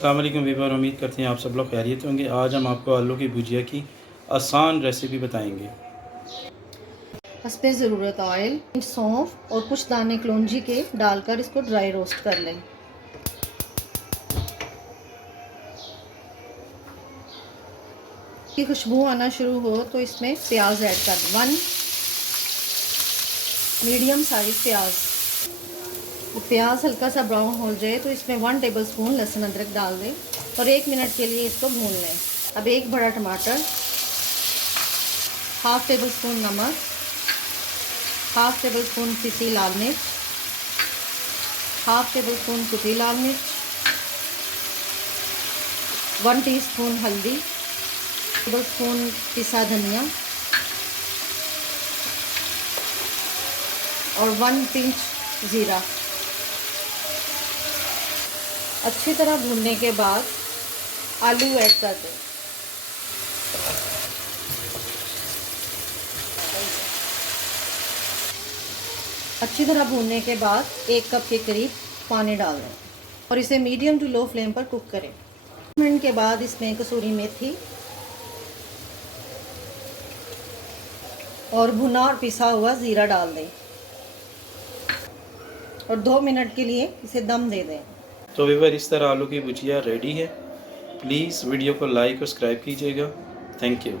अस्सलाम वालेकुम वीवर, उम्मीद करते हैं आप सब लोग खैरियत होंगे। आज हम आपको आलू की भुजिया की आसान रेसिपी बताएंगे। हस्बे ज़रूरत ऑयल, सौंफ और कुछ दाने कलौंजी के डालकर इसको ड्राई रोस्ट कर लें। की खुशबू आना शुरू हो तो इसमें प्याज ऐड कर दें। 1 मीडियम साइज प्याज। वो प्याज हल्का सा ब्राउन हो जाए तो इसमें 1 टेबलस्पून लहसुन अदरक डाल दें और 1 मिनट के लिए इसको भून लें। अब एक बड़ा टमाटर, हाफ टेबल स्पून नमक, हाफ टेबल स्पून पिसी लाल मिर्च, हाफ टेबल स्पून कुटी लाल मिर्च, 1 टीस्पून हल्दी, टेबल स्पून पिसा धनिया और 1 पिंच ज़ीरा। अच्छी तरह भूनने के बाद आलू ऐड कर दें। अच्छी तरह भूनने के बाद 1 कप के करीब पानी डाल दें और इसे मीडियम टू लो फ्लेम पर कुक करें। 2 मिनट के बाद इसमें कसूरी मेथी और भुना और पिसा हुआ ज़ीरा डाल दें और 2 मिनट के लिए इसे दम दे दें। तो वीवर, इस तरह आलू की भुजिया रेडी है। प्लीज़ वीडियो को लाइक और सब्सक्राइब कीजिएगा। Thank you.